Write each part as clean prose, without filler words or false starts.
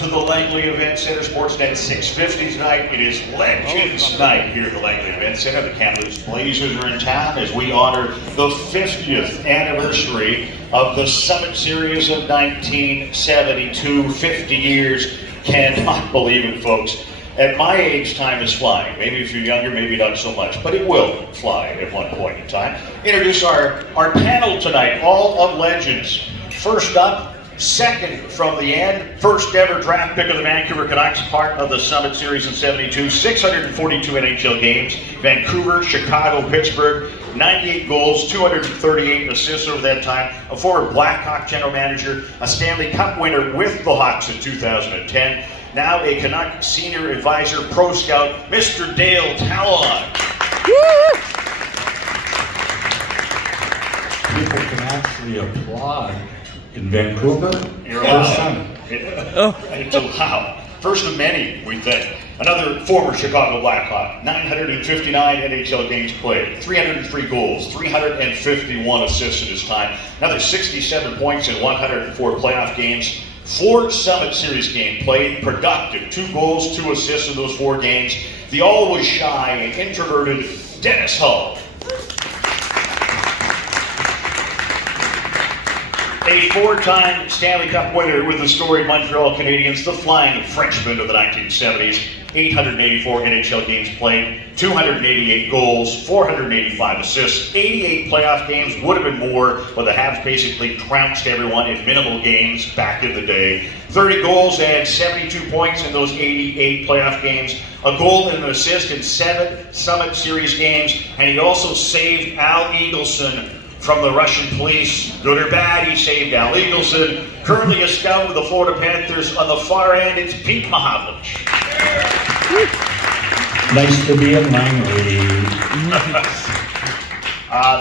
To the Langley Event Center, Sportsnet 650 tonight. It is Legends Night here at the Langley Event Center. The Kamloops Blazers are in town as we honor the 50th anniversary of the Summit Series of 1972. 50 years. Cannot believe it, folks. At my age, time is flying. Maybe if you're younger, maybe not so much, but it will fly at one point in time. Introduce our panel tonight, all of legends. First up, second from the end, first ever draft pick of the Vancouver Canucks, part of the Summit Series in 72, 642 NHL games, Vancouver, Chicago, Pittsburgh, 98 goals, 238 assists over that time, a former Blackhawk general manager, a Stanley Cup winner with the Hawks in 2010, now a Canuck senior advisor, pro scout, Mr. Dale Tallon. People can actually applaud in Vancouver. You're allowed. It's allowed. First of many, we think. Another former Chicago Blackhawk, 959 NHL games played, 303 goals, 351 assists in his time, another 67 points in 104 playoff games, 4 Summit Series games played, productive, 2 goals, 2 assists in those 4 games. The always shy and introverted Dennis Hull. A 4-time Stanley Cup winner with the storied Montreal Canadiens, the Flying Frenchman of the 1970s, 884 NHL games played, 288 goals, 485 assists, 88 playoff games, would have been more, but the Habs basically trounced everyone in minimal games back in the day. 30 goals and 72 points in those 88 playoff games, a goal and an assist in 7 Summit Series games, and he also saved Al Eagleson from the Russian police. Good or bad, he saved Al Eagleson. Currently a scout with the Florida Panthers. On the far end, it's Pete Mahovlich. Nice to be in Langley.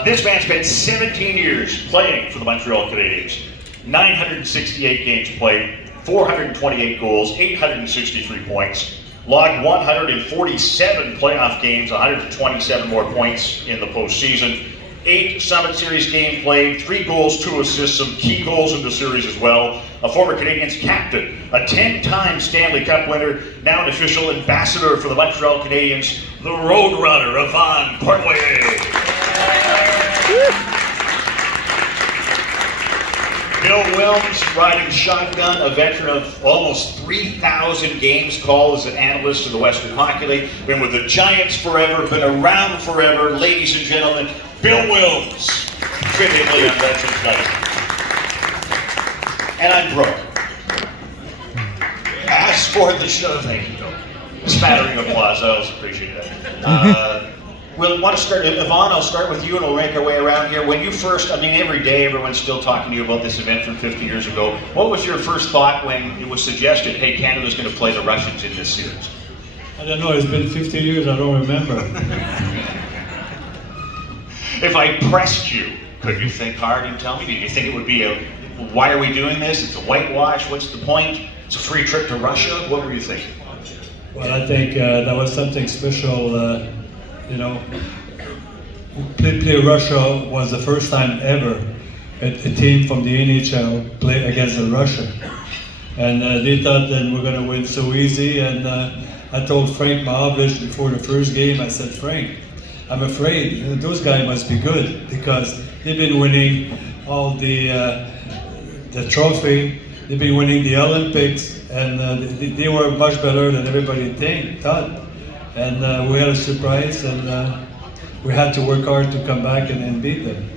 This man spent 17 years playing for the Montreal Canadiens. 968 games played, 428 goals, 863 points. Logged 147 playoff games, 127 more points in the postseason. 8 Summit Series games played, 3 goals, 2 assists, some key goals in the series as well. A former Canadiens captain, a 10-time Stanley Cup winner, now an official ambassador for the Montreal Canadiens, the Roadrunner, Yvon Cournoyer. Bill Wilms, riding shotgun, a veteran of almost 3,000 games called as an analyst in the Western Hockey League. Been with the Giants forever, been around forever. Ladies and gentlemen, Bill Wilms, tributely on Veterans Night. And I'm broke. As for the show, thank you, Bill. Smattering of applause, I also appreciate that. We'll want to start, Yvon, I'll start with you and we'll make our way around here. When you first, I mean, every day everyone's still talking to you about this event from 50 years ago. What was your first thought when it was suggested, hey, Canada's going to play the Russians in this series? I don't know, it's been 50 years, I don't remember. If I pressed you, could you think hard and tell me? Did you think it would be why are we doing this? It's a whitewash, what's the point? It's a free trip to Russia? What were you thinking? Well, I think that was something special. You know, play Russia was the first time ever a team from the NHL played against Russia. And they thought that we're going to win so easy. And I told Frank Mahovlich before the first game, I said, Frank, I'm afraid those guys must be good because they've been winning all the trophy, they've been winning the Olympics, and they were much better than everybody thought. And we had a surprise, and we had to work hard to come back and beat them.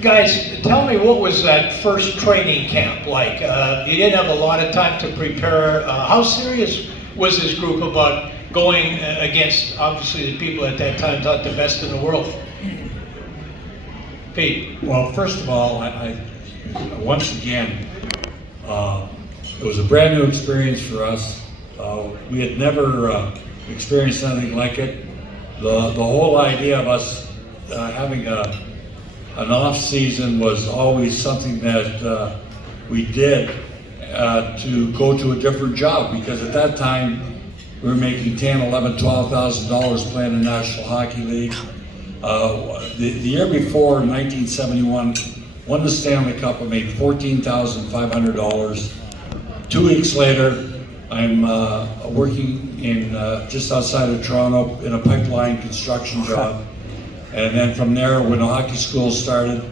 Guys, tell me, what was that first training camp like? You didn't have a lot of time to prepare. How serious was this group about going against, obviously, the people at that time thought the best in the world? Pete? Well, first of all, I once again, it was a brand new experience for us. We had never experienced anything like it. The whole idea of us having an off season was always something that we did to go to a different job, because at that time we were making $10,000, $11,000, $12,000 playing in the National Hockey League. The year before, in 1971, won the Stanley Cup. I made $14,500. 2 weeks later, I'm working in just outside of Toronto in a pipeline construction job. And then from there, when the hockey schools started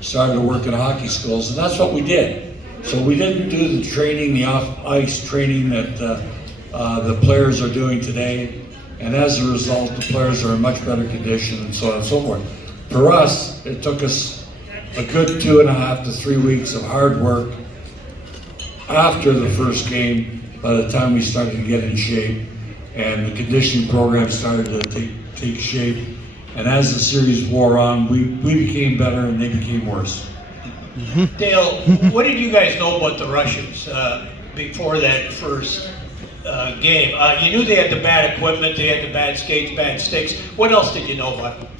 to work at hockey schools, and that's what we did. So we didn't do the training, the off-ice training that the players are doing today. And as a result, the players are in much better condition and so on and so forth. For us, it took us a good 2.5 to 3 weeks of hard work after the first game, by the time we started to get in shape, and the conditioning program started to take shape. And as the series wore on, we became better and they became worse. Dale, what did you guys know about the Russians before that first game? You knew they had the bad equipment, they had the bad skates, bad sticks. What else did you know about them?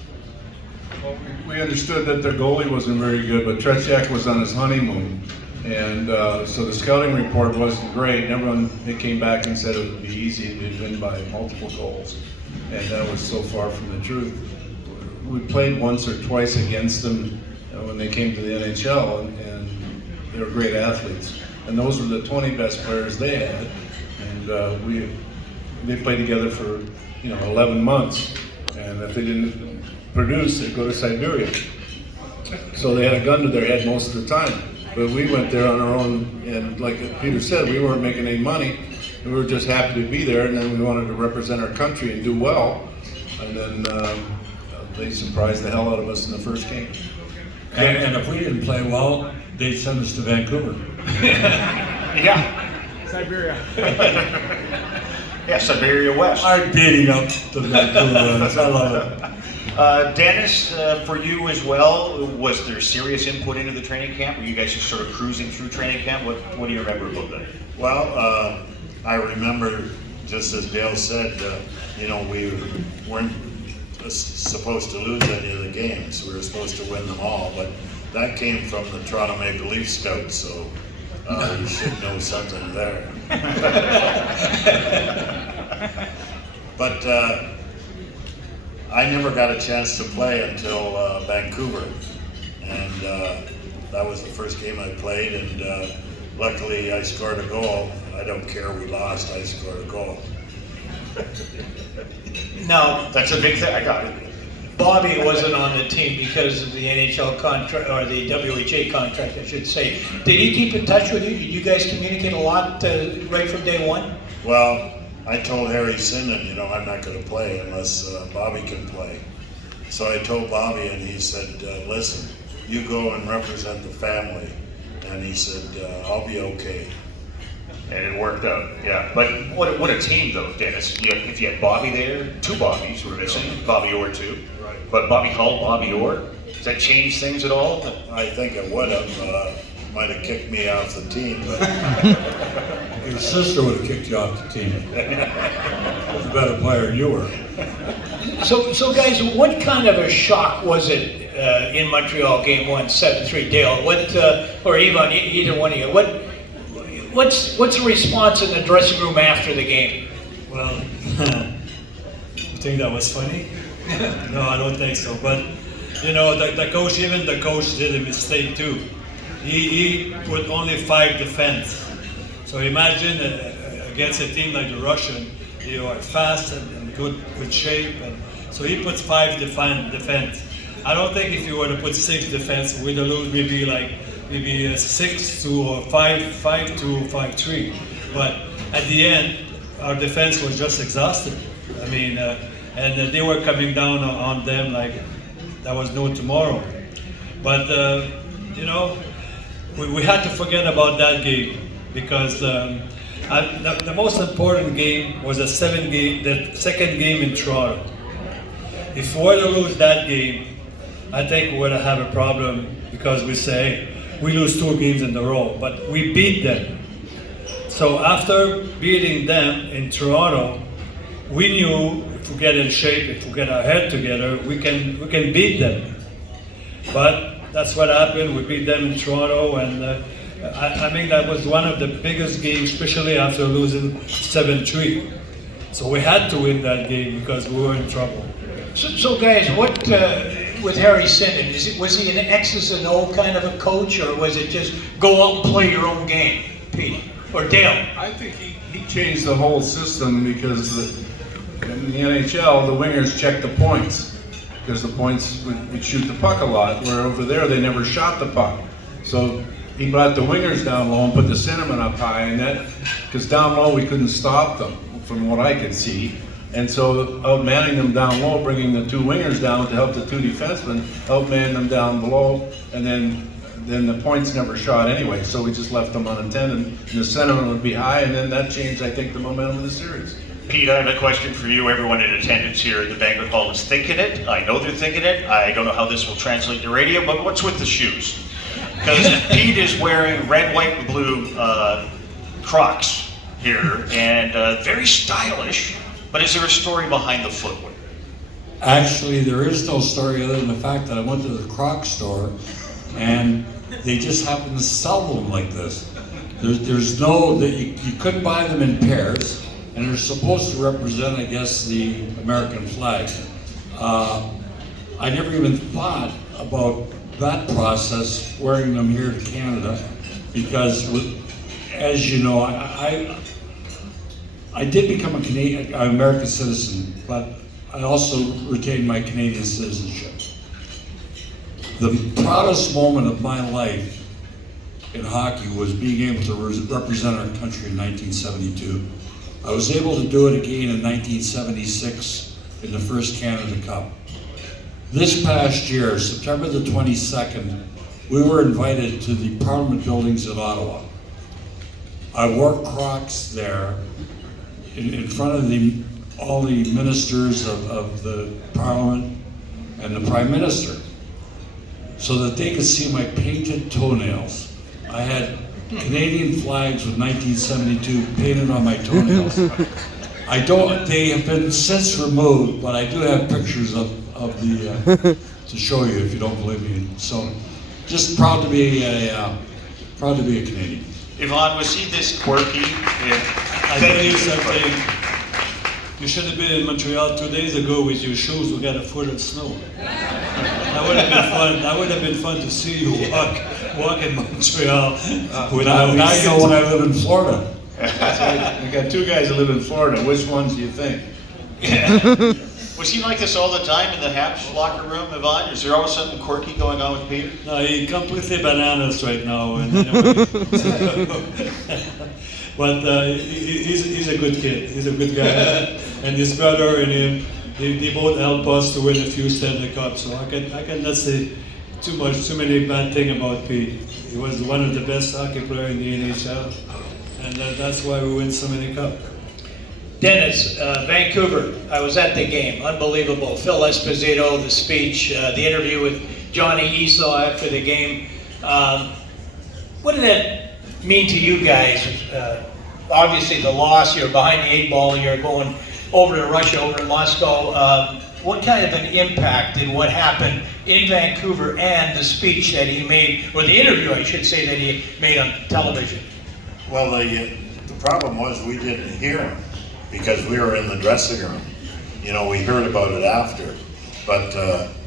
Well, we understood that their goalie wasn't very good, but Tretyak was on his honeymoon. And so the scouting report wasn't great. Everyone, they came back and said it would be easy to win by multiple goals. And that was so far from the truth. We played once or twice against them when they came to the NHL, and they were great athletes. And those were the 20 best players they had. And they played together for 11 months. And if they didn't produce, they'd go to Siberia. So they had a gun to their head most of the time. But we went there on our own, and like Peter said, we weren't making any money. We were just happy to be there, and then we wanted to represent our country and do well. And then they surprised the hell out of us in the first game. And if we didn't play well, they'd send us to Vancouver. Yeah. Siberia. Yeah, Siberia West. Our dating up to Vancouver, I love it. Dennis, for you as well, was there serious input into the training camp? Were you guys just sort of cruising through training camp? What do you remember about that? Well, I remember, just as Dale said, we weren't supposed to lose any of the games. We were supposed to win them all, but that came from the Toronto Maple Leaf scouts, so you should know something there. But I never got a chance to play until Vancouver, and that was the first game I played, and luckily I scored a goal. I don't care we lost, I scored a goal. Now, That's a big thing. I got it. Bobby wasn't on the team because of the NHL contract, or the WHA contract, I should say. Did he keep in touch with you? Did you guys communicate a lot right from day one? Well, I told Harry Sinden, I'm not going to play unless Bobby can play. So I told Bobby, and he said, listen, you go and represent the family. And he said, I'll be okay. And it worked out, yeah. But what a team, though, Dennis. If you had Bobby there, 2 Bobbies were missing, Bobby Orr too. Right. But Bobby Hull, Bobby Orr, does that change things at all? I think it would have. Might have kicked me off the team, but Your sister would have kicked you off the team. She's a better player than you were. So guys, what kind of a shock was it in Montreal, Game 1, 7-3? Dale, or Yvon, either one of you, what's the response in the dressing room after the game? Well, you think that was funny? No, I don't think so. But the coach, even the coach did a mistake too. He put only 5 defense. So imagine against a team like the Russian, they are fast and good shape, and so he puts 5 defense. I don't think if you were to put 6 defense, we'd lose maybe 6 to 5 to 5-3. But at the end, our defense was just exhausted. I mean, and they were coming down on them like there was no tomorrow. But we had to forget about that game because the most important game was the second game in Toronto. If we were to lose that game, I think we would have a problem because we say we lose 2 games in a row, but we beat them. So after beating them in Toronto, we knew if we get in shape, if we get our head together, we can beat them. But that's what happened. We beat them in Toronto, and I think that was one of the biggest games, especially after losing 7-3. So we had to win that game because we were in trouble. So guys, what with Harry Sinden, was he an X's and O kind of a coach, or was it just go out and play your own game, Pete? Or Dale? I think he changed the whole system because in the NHL, the wingers checked the points because the points would shoot the puck a lot, where over there they never shot the puck. So he brought the wingers down low and put the centermen up high, and that, because down low we couldn't stop them from what I could see. And so outmanning them down low, bringing the two wingers down to help the two defensemen, outman them down below, and then the points never shot anyway, so we just left them unattended, and the centerman would be high, and then that changed, I think, the momentum of the series. Pete, I have a question for you. Everyone in attendance here at the banquet hall is thinking it. I know they're thinking it. I don't know how this will translate to radio, but what's with the shoes? Because Pete is wearing red, white, and blue Crocs here, and very stylish. But is there a story behind the footwear? Actually, there is no story other than the fact that I went to the Croc store and they just happen to sell them like this. There's no, that you couldn't buy them in pairs, and they're supposed to represent, I guess, the American flag. I never even thought about that process, wearing them here to Canada, because as you know, I did become an American citizen, but I also retained my Canadian citizenship. The proudest moment of my life in hockey was being able to represent our country in 1972. I was able to do it again in 1976 in the first Canada Cup. This past year, September the 22nd, we were invited to the Parliament buildings in Ottawa. I wore Crocs there in front of all the ministers of the Parliament and the Prime Minister, so that they could see my painted toenails. I had Canadian flags with 1972 painted on my toenails. They have been since removed, but I do have pictures of the to show you if you don't believe me. So, just proud to be a Canadian. Yvon, was he this quirky? I tell you something. You should have been in Montreal 2 days ago with your shoes. We got a foot of snow. That would have been fun. That would have been fun to see you walk in Montreal. Now you know when I live in Florida. That's right. We got two guys that live in Florida. Which ones do you think? Was he like this all the time in the Habs locker room, Yvon? Is there always something quirky going on with Peter? No, he's completely bananas right now. And, but he's a good kid. He's a good guy. And his brother and him, they both helped us to win a few Stanley Cups. So I cannot say too many bad things about Pete. He was one of the best hockey players in the NHL, and that's why we win so many cups. Dennis, Vancouver, I was at the game, unbelievable. Phil Esposito, the speech, the interview with Johnny Esau after the game. What did that mean to you guys? Obviously the loss, you're behind the 8 ball, you're going over to Russia, over to Moscow. What kind of an impact did what happened in Vancouver and the speech that he made, or the interview I should say, that he made on television? Well, the problem was we didn't hear him because we were in the dressing room. You know, we heard about it after, but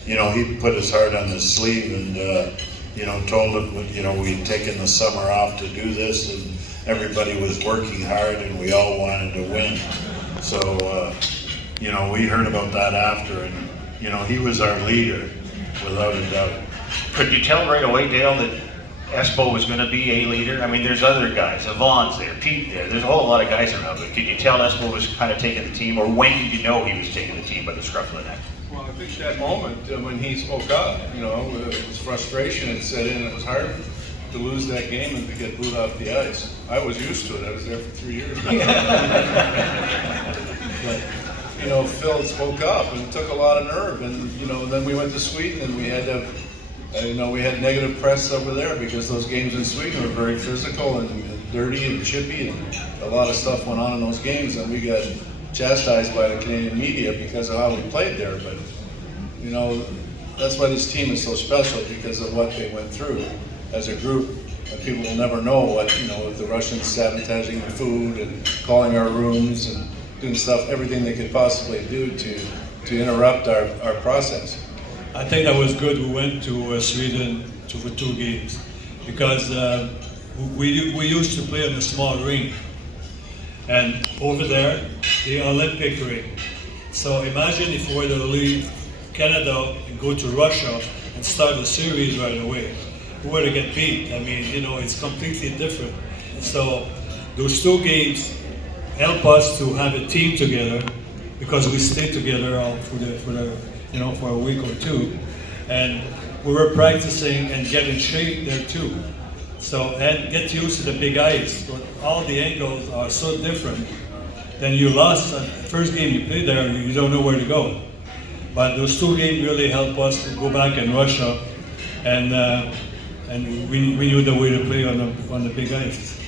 you know, he put his heart on his sleeve and you know, told him, you know, we'd taken the summer off to do this, and everybody was working hard, and we all wanted to win. So you know, we heard about that after, and you know, he was our leader, without a doubt. Could you tell right away, Dale, that Espo was going to be a leader? I mean, there's other guys. Yvon's there, Pete there. There's a whole lot of guys around. But could you tell Espo was kind of taking the team, or when did you know he was taking the team by the scruff of the neck? Well, I think that moment when he spoke up, you know, his frustration had set in. It was hard to lose that game and to get booed off the ice. I was used to it. I was there for 3 years. But, you know, Phil spoke up, and it took a lot of nerve. And, you know, then we went to Sweden, and we had to, you know, we had negative press over there because those games in Sweden were very physical and dirty and chippy, and a lot of stuff went on in those games, and we got chastised by the Canadian media because of how we played there. But, you know, that's why this team is so special, because of what they went through as a group. And people will never know what, you know, the Russians sabotaging the food and calling our rooms and doing stuff, everything they could possibly do to interrupt our process. I think that was good. We went to Sweden for 2 games because we used to play on a small rink, and over there, the Olympic ring. So imagine if we were to leave Canada and go to Russia and start a series right away. We were to get beat. I mean, you know, it's completely different. So those two games help us to have a team together, because we stayed together for a week or two, and we were practicing and getting shape there too. So, and get used to the big ice. All the angles are so different. Then you lost the first game you played there, you don't know where to go. But those two games really helped us to go back in Russia, and we knew the way to play on the big ice.